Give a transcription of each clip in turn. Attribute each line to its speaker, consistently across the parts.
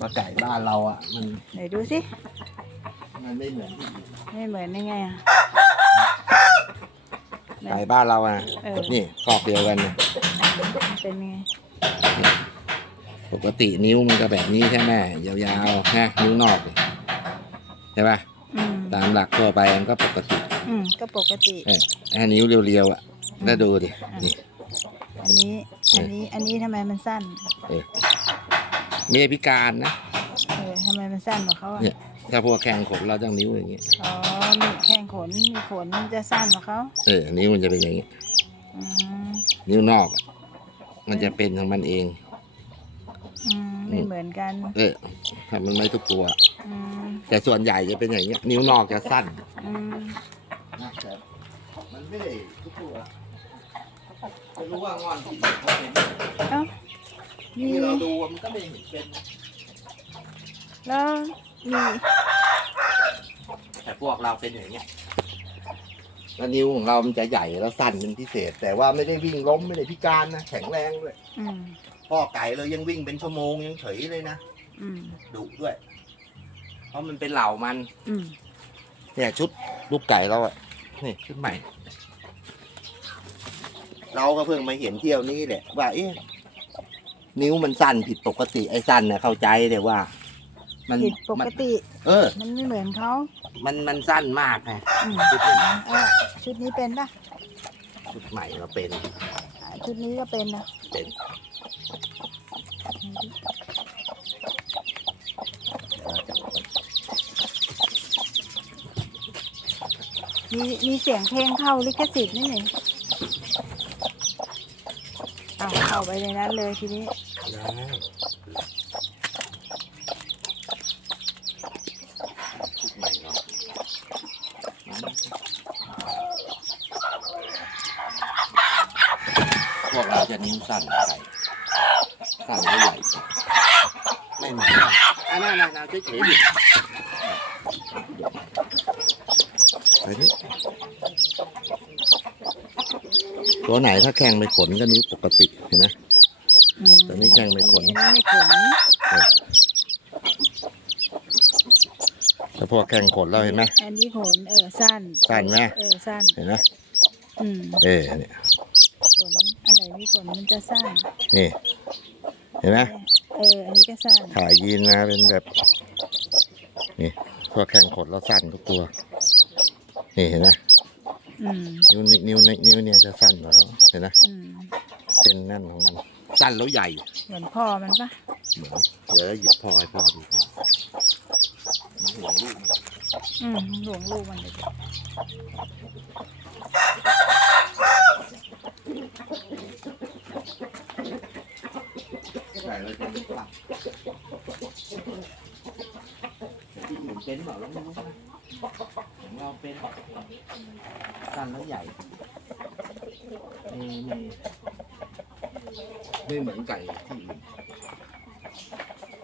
Speaker 1: ว่าไก่บ้านเราอะ มัน
Speaker 2: ไหนดูสิ
Speaker 1: มันไม่เหมือนที่อื่น
Speaker 2: ไม่เหมือนยังไงอะ
Speaker 1: ไก่บ้านเราอะ
Speaker 2: เออ
Speaker 1: นี่คอกเดียวกันเนี่ย
Speaker 2: มันเป็นไง
Speaker 1: ปกตินิ้วมันก็แบบนี้ใช่ไหมยาวๆนะนิ้วนอกเนี่ยใช่ป่ะ
Speaker 2: อืม
Speaker 1: ตามหลักทั่วไปมันก็ปกติ
Speaker 2: อืม ก็ปกติ
Speaker 1: เออถ้านิ้วเรียวๆอะแล้วดูดินี่
Speaker 2: อันนี้ อันนี้ อันนี้ทำไมมันสั้น
Speaker 1: ไม่ใช่พิการนะ
Speaker 2: เออทำไมมันสั้นกว่าเขาอะ
Speaker 1: เนี่ยถ้าพวกแข่งขนเราต้องนิ้วอย่างงี้
Speaker 2: อ๋อมีแข้งขนมีขนมันจะสั้นกว่าเขา
Speaker 1: เออนิ้วมันจะเป็นอย่างงี้
Speaker 2: อืม
Speaker 1: นิ้วนอกอะมันจะเป็นของมันเอง
Speaker 2: อืมไม่เหมือนกัน
Speaker 1: เออถ้ามันไม่ทุกตัว
Speaker 2: อืม
Speaker 1: แต่ส่วนใหญ่จะเป็นอย่างเงี้ยนิ้วนอกจะสั้น
Speaker 2: อืม
Speaker 1: นะแต่มันไม่ได้ทุกตัวไม่รู้ว่างอนที่เขาเป็น
Speaker 2: เอ้า มี
Speaker 1: ที่เราดูมันก็ไม่เห็นเป็น
Speaker 2: แล้วมี
Speaker 1: แต่พวกเราเป็นอย่างเงี้ยแล้วนิ้วของเรามันจะใหญ่แล้วสั้นเป็นพิเศษ แต่ว่าไม่ได้วิ่งล้มไม่ได้พิการนะแข็งแรงด้วย
Speaker 2: อืม
Speaker 1: พ่อไก่เรายังวิ่งเป็นชั่วโมงยังเฉยเลยนะ
Speaker 2: อืม
Speaker 1: ดุด้วย เพราะมันเป็นเหล่ามัน
Speaker 2: อืม
Speaker 1: เนี่ยชุดลูกไก่เราอะนี่ชุดใหม่ เราก็เพิ่งมาเห็นเที่ยวนี้แหละว่าเอ๊ะ นิ้วมันสั้นผิดปกติไอ้สั้นเนี่ยเข้าใจแต่ว่า มัน
Speaker 2: ผิดป
Speaker 1: มั
Speaker 2: ก
Speaker 1: น
Speaker 2: ติ
Speaker 1: เออ
Speaker 2: มันไม่เหมือนเขา
Speaker 1: มันมันสั้นมากไง
Speaker 2: อืม
Speaker 1: ชุดนี้
Speaker 2: เออชุดนี้เป็นปะ
Speaker 1: ชุดใหม่เราเป็น
Speaker 2: อ่าชุดนี้ก็เป็นนะ
Speaker 1: เป็น
Speaker 2: มีมีเสียงเพลงเข้าลิขสิทธิ์นี่หนึ่ง เอาเข้าไปในนั้นเลยทีนี้
Speaker 1: ได้ชุดใหม่เราพวกเราจะนิ้วสั้นไปสั้นไม่ใหญ่ไม่เหมือนกันอะน่าน่าน่าเฉยๆดิไปนี่ ตัวไหนถ้าแข่งไปขนก็นิ้วปกติเห็นไหม
Speaker 2: อืม
Speaker 1: แต่นี่แข้งไม่ขน
Speaker 2: อันนี้ไม่ขน
Speaker 1: ถ้าพวกแข่งขนเราเห็นไหม
Speaker 2: อันนี้ขนเออสั้น
Speaker 1: สั้นไหม
Speaker 2: เออสั้น
Speaker 1: เห็นไหม
Speaker 2: อืม
Speaker 1: เออเนี่ย
Speaker 2: ขนอันไหนมีขนมันจะสั้น
Speaker 1: นี่เห็นไหม
Speaker 2: เอออันนี้ก็สั้น
Speaker 1: ถ่ายยีนมาเป็นแบบนี่พวกแข่งขนเราสั้นทุกตัวนี่เห็นไหม
Speaker 2: อืม
Speaker 1: นิ้วนี้นิ้วนี้นิ้วเนี่ยจะสั้นกว่าเขาเห็นไหม
Speaker 2: อืม
Speaker 1: เป็นนั่นของมันสั้นแล้วใหญ่
Speaker 2: เหมือนพ่อมันปะ
Speaker 1: เหมือนเดี๋ยวหยิบพลอยพอดูพ่อมันห่วงลูกมัน
Speaker 2: อืมหลวงลูกมันเลย
Speaker 1: ใส่เลยจะไม่กลับที่อื่นเป็นเปล่าเราไม่รู้นะ ของเราเป็นสั้นแล้วใหญ่ไม่ไม่ไม่เหมือนไก่ที่อื่น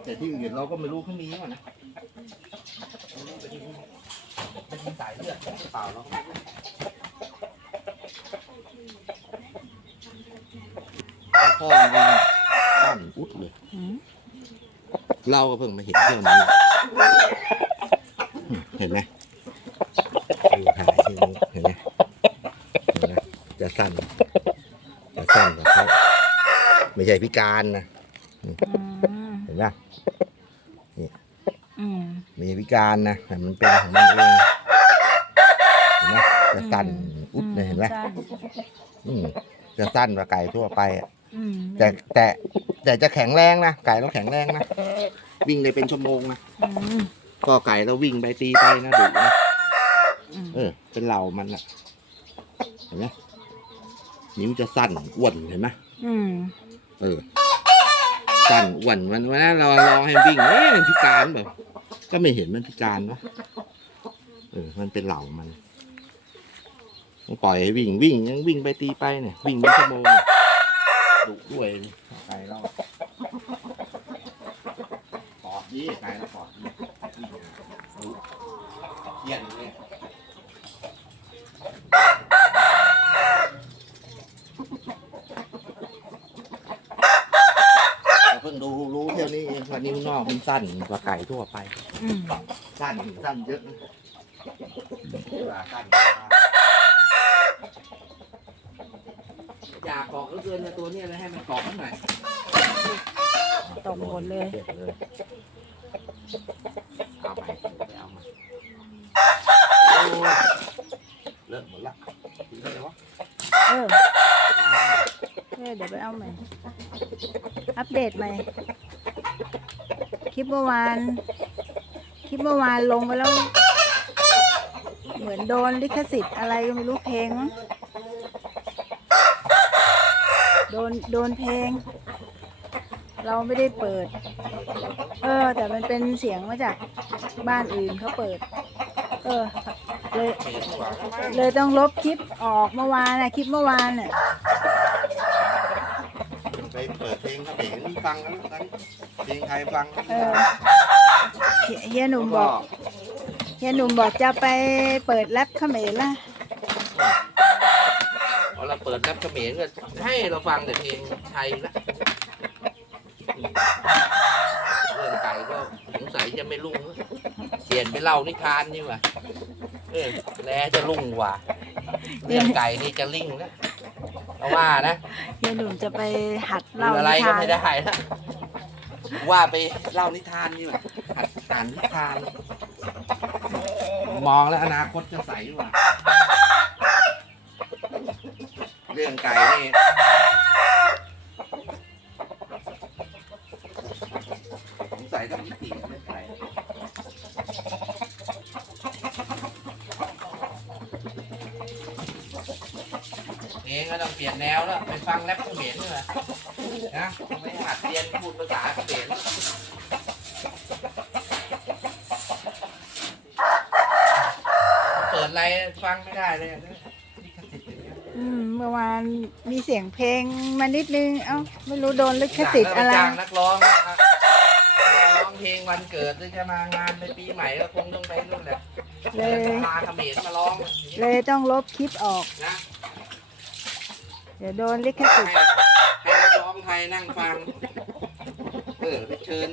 Speaker 1: แต่ที่อื่นเราก็ไม่รู้เขามีมั้ยนะไม่รู้เป็นเป็นสายเลือดหรือเปล่าเราก็ไม่รู้พ่อมันสั้นอุดเลย
Speaker 2: อืม
Speaker 1: เราก็เพิ่งมาเห็นเที่ยวนี้อืมเห็นไหมดูถ่ายที่นี้เห็นไหมเห็นไหมจะ สั้นจะสั้นกว่าเขาไม่ใช่พิการนะ
Speaker 2: อืม
Speaker 1: เห็นไหม
Speaker 2: อืม
Speaker 1: ไม่ใช่พิการนะแต่มันเป็นของมันเองเห็นไหมจะสั้นอุดเลยเห็นไหม
Speaker 2: สั้น
Speaker 1: อืมจะสั้นกว่าไก่ทั่วไปอะ
Speaker 2: อืม
Speaker 1: แต่แต่แต่จะแข็งแรงนะไก่เราแข็งแรงนะวิ่งได้เป็นชั่วโมงนะ
Speaker 2: อืม
Speaker 1: ก็ไก่เราวิ่งไปตีไปนะดุนะ
Speaker 2: อืม
Speaker 1: เออเป็นเหล่ามันอะเห็นไหม นิ้วจะสั้นอ้วนเห็นไหม
Speaker 2: อืม
Speaker 1: เออสั้นอ้วนวันวันนั้นเราลองให้วิ่งเอ๊ะมันพิการเปล่าก็ไม่เห็นมันพิการเนาะเออ มันเป็นเหล่ามันต้องปล่อยให้วิ่งวิ่งยังวิ่งไปตีไปเนี่ย วิ่งเป็นชั่วโมงเนี่ยดุด้วยไก่เราปอดดีไก่เราปอดดีวิ่งดุเยี่ยนเลยเราเพิ่งดูรู้เท ดี๋ยว นี้ว่านิ้วนอกมันสั้นกว่าไก่ทั่วไป
Speaker 2: อืม
Speaker 1: สั้นสั้นเยอะนะเวลาสั้นอยากเกาะเหลือเกินนะตัวเนี้ยเลยให้มันเกาะหน่อย
Speaker 2: ตกหมดเลย
Speaker 1: เด็ดเลยเอาไปไปเอามาโอ้ยเลิกหมดละถึงแล้วเดี๋ยววะ
Speaker 2: เออเออเดี๋ยวไปเอาใหม่ อัปเดตใหม่ คลิปเมื่อวาน คลิปเมื่อวานลงไปแล้ว เหมือนโดนลิขสิทธิ์อะไรก็ไม่รู้เพลง โดนโดนเพลง เราไม่ได้เปิด เออ แต่มันเป็นเสียงมาจากบ้านอื่นเขาเปิด เออ เลย
Speaker 1: เล
Speaker 2: ยต้องลบคลิปออกเมื่อวานนะคลิปเมื่อวานน่ะ
Speaker 1: เปิดเพลงเขมรฟังแล้วกันเพลงไทยฟัง
Speaker 2: เออเฮียเฮียหนุ่มบอกเฮียหนุ่มบอกจะไปเปิดแรปเขมรละ
Speaker 1: พอเราเปิดแรปเขมรก็ให้เราฟังแต่เพลงไทยละเรื่องไก่ก็สงสัยจะไม่รุ่งแล้วเปลี่ยนไปเล่านิทานนี่หว่าเออแลจะรุ่งกว่าเรื่องไก่นี่จะลิ่งนะ เพราะว่านะ
Speaker 2: เฮียหนุ่มจะไปหัด
Speaker 1: หรื
Speaker 2: เล่า
Speaker 1: ออะไร
Speaker 2: นิ
Speaker 1: ก็
Speaker 2: ทาน
Speaker 1: ไม่ได้นะว่าไปเล่านิทานนี่หว่าหัดอ่านนิทาน มองแล้วอนาคตจะใสกว่าเรื่องไก่นี่สงสัยต้องมิติเรื่องไก่ เพลงก็ต้องเปลี่ยนแนวแล้วไปฟังแรปเขมรด้วยนะไม่หัดเรียนพูดภาษาเขมรเปิดอะไรฟังไม่ได้เลยลิขสิทธิ์อย่างเงี้ย
Speaker 2: อืมเมื่อวานมีเสียงเพลงมานิดนึง เอ้าไม่รู้โดนลิขสิทธิ์อะไร
Speaker 1: จ้างนักร้องนะร้องเพลงวันเกิดหรือจะมางานในปีใหม่ก็คงต้องไปนู่นแหละ
Speaker 2: เลย
Speaker 1: ลาเขมรมาร้อง
Speaker 2: เลยต้องลบคลิปออก
Speaker 1: นะ
Speaker 2: เดี๋ยวโดนลิขสิทธิ์
Speaker 1: ให้ให้นักร้องไทยนั่งฟัง เออไปเชิญ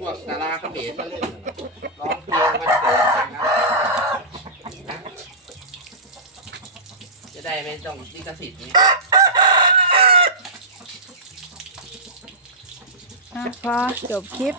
Speaker 1: พวกดาราเขมรมาเล่นร้องเพลงวันเกิดอย่างนั้นนะจะได้ไม่ต้องลิขสิทธิ์นี่
Speaker 2: อะพอจบคลิป